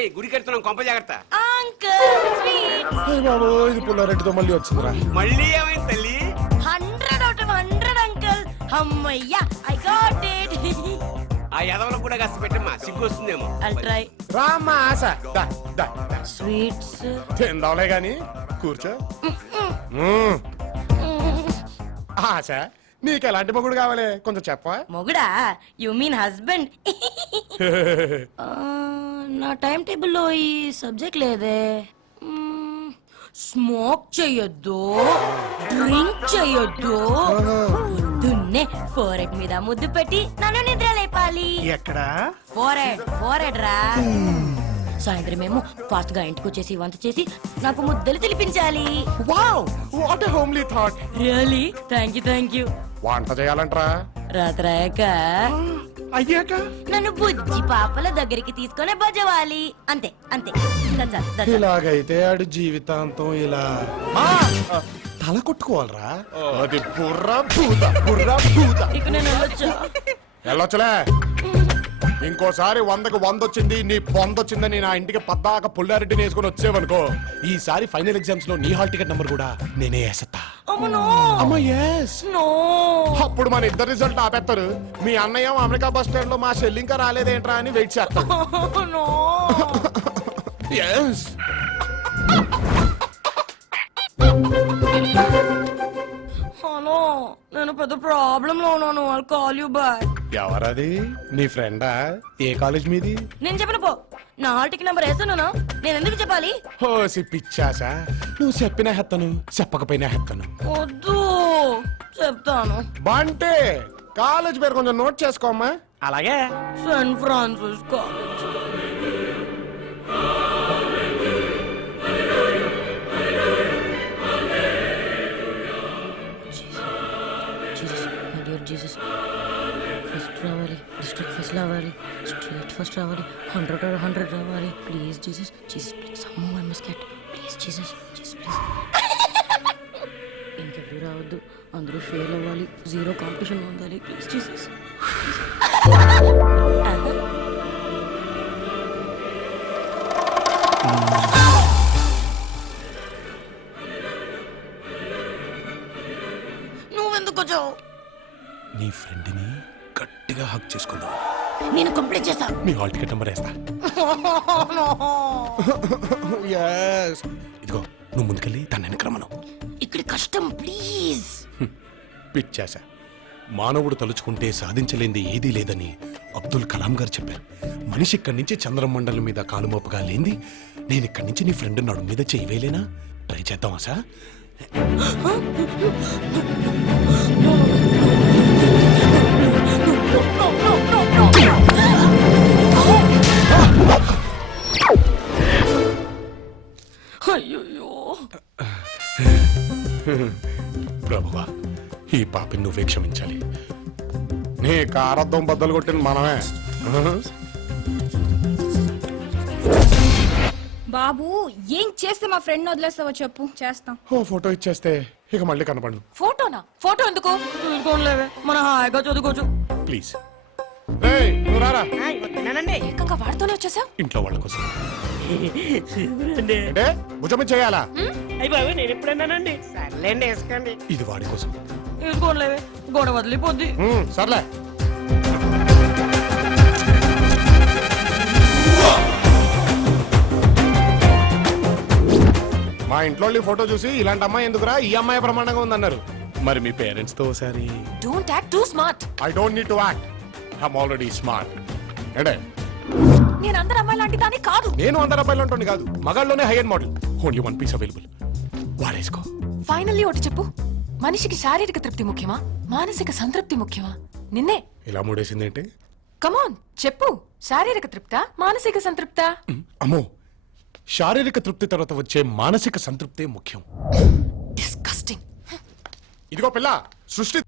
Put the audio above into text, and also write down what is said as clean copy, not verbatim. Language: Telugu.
రే గుడి కడుతున్నాం కొంప జాగ్రత్త. Uncle sweet. అయ్య బాబు ఇది పుల్లారెడ్డితో మళ్ళీ వచ్చిందిరా. మళ్ళీ ఏమైంది తల్లి? 100 out of 100 అంకుల్. అమ్మయ్యా ఐ గాట్ ఇట్. ఆ యదవలో కూడా కాస్త పెట్టమ్మా, సిగ్గు వస్తుందేమో. I'll try. రామ్మా ఆశ దా దా స్వీట్స్ తిందాంలే గాని కూర్చో. ఆశ నీకు ఎలాంటి మొగుడు కావాలి కొంచెం చెప్పా. మొగుడా? You mean husband? నా టైం టేబుల్లో ఈ సబ్జెక్ట్ లేదే. స్మోక్ చెయ్యొద్దు, డ్రింక్ చెయ్యొద్దు, పొద్దున్నే ఫోరెడ్ మీద ముద్దు పెట్టి నన్ను నిద్ర లేపాలి. ఎక్కడా? ఫోరెడ్ రా. సాయంత్రం ఏమో ఫాస్ట్ గా ఇంటికి వచ్చేసి వంట చేసి నాకు ముద్దలు తినిపించాలి. Wow what a homely thought. Really thank you. వంట చేయాలంట్రా? రాత్రి అయ్యాక నన్ను బుజ్జి పాపల దగ్గరికి తీసుకొని బజవాలి. అంతే అంతే. ఇలాగైతే ఆడు జీవితాంతం ఇలా తల కొట్టుకోవాలరా. అది బుర్ర భూత బుర్ర భూత. ఇక నేను వెళ్ళొచ్చా? వెళ్ళొచ్చలే. ఇంకోసారి 100కి 100 వచ్చింది నీ పొందొచ్చిందని నా ఇంటికి పద్దాక పుల్లారెడ్డిని వేసుకుని వచ్చేవనుకో, ఈసారి ఫైనల్ ఎగ్జామ్స్ లో నీ హాల్ టికెట్ నంబర్ కూడా నేనే వేస్తా. అప్పుడు మన ఇద్దరు రిజల్ట్ ఆపేస్తారు. మీ అన్నయ్య అమెరికా బస్ స్టాండ్ లో మా షెల్ ఇంకా రాలేదేంట్రా అని వెయిట్ చేస్తాడు. హలో, నేను పెద్ద ప్రాబ్లం లో ఉన్నాను. I'll call you back. ఎవరది? నీ ఫ్రెండా? ఏ కాలేజ్ మీది? నేను చెప్పను పో. నా హాల్ టికెట్ నంబర్ వేస్తున్నాను. నేను ఎందుకు చెప్పాలి? హోసి పిచ్చాసా, నువ్వు చెప్పినా హెత్తను చెప్పకపోయినా హెత్తను. వద్దు, చెప్తాను. బంటే కాలేజ్ పేరు కొంచెం నోట్ చేసుకోమ్మా. అలాగే. San Francisco. Jesus, first రావాలి, district first రావాలి, straight first రావాలి, 100 రావాలి. Please Jesus, please, somehow I must get. Please Jesus, please. ఇంకెవరు రావద్దు, అందరూ ఫెయిల్ అవ్వాలి, 0 కాంపిటీషన్ ఉండాలి. Please Jesus. నువ్వెందుకు వచ్చావు? నీ ఫ్రెండ్ని గట్టిగా హక్ చేసుకుందాం. నేను కంప్లీట్ చేస్తా. నీ హాల్ టికెట్ నెంబర్ వేస్తా. ఇదిగో నువ్వు ముందుకెళ్ళి తన వెనక్రమను. ఇక్కడ కష్టం ప్లీజ్. పిచ్చాసా, మానవుడు తలుచుకుంటే సాధించలేంది ఏదీ లేదని అబ్దుల్ కలాం గారు చెప్పారు. మనిషి ఇక్కడి నుంచి చంద్రమండలం మీద కాలుమోపగా లేంది నేను ఇక్కడి నుంచి నీ ఫ్రెండ్ నడుము మీద చేయవేలేనా? ట్రై చేద్దాం ఆశా. అయ్యో ప్రభువా, ఈ పాపిని నువ్వే క్షమించాలి. నీ కారద్దం బద్దలు కొట్టిన మనమే. బాబు ఏం చేస్తే మా ఫ్రెండ్ వదిలేస్తావో చెప్పు, చేస్తాం. ఓ ఫోటో ఇచ్చేస్తే ఇక మళ్ళీ కనపడు. ఫోటోనా? ఫోటో ఎందుకు? చూసుకోలేవే, మన హాయిగా చదువుకోవచ్చు. ప్లీజ్ నువ్వు రారా. ఏకంగా వాడుతూనే వచ్చేసావు. ఇంట్లో వాళ్ళ కోసం భుజం చేయాలా? నేను ఎప్పుడన్నానండి? సర్లేండి వేసుకోండి. ఇది వాడి కోసం. చూసుకోలేవే, గోడ వదిలిపోద్ది. సర్లే. మా ఇంట్లో ఫోటో చూసి ఇలాంటి అమ్మాయి ఎందుకురా, ఈ అమ్మాయి ప్రమాణంగా ఉందన్నారు. మరి మీ పేరెంట్స్ తో ఒకసారి. Don't act two smart. I don't need to act. I'm already smart. ఏంటే నేను అందరు అమ్మాయి లాంటి దాన్ని కాదు. నేను అందరు అబ్బాయిలు ఉంటుంది కాదు, మగాళ్ళలోనే high end model. Only 1 piece available. వాడేసుకో. ఫైనల్లీ ఒకటి చెప్పు, మనిషికి శారీరక తృప్తి ముఖ్యమా, మానసిక సంతృప్తి ముఖ్యమా? నిన్నే ఇలా మూడేసింది ఏంటి? కమాన్ చెప్పు, శారీరక తృప్తా, మానసిక సంతృప్తా? అమ్మో, శారీరక తృప్తి తర్వాత వచ్చే మానసిక సంతృప్తే ముఖ్యం. డిస్కస్టింగ్. ఇదిగో పిల్ల, సృష్టి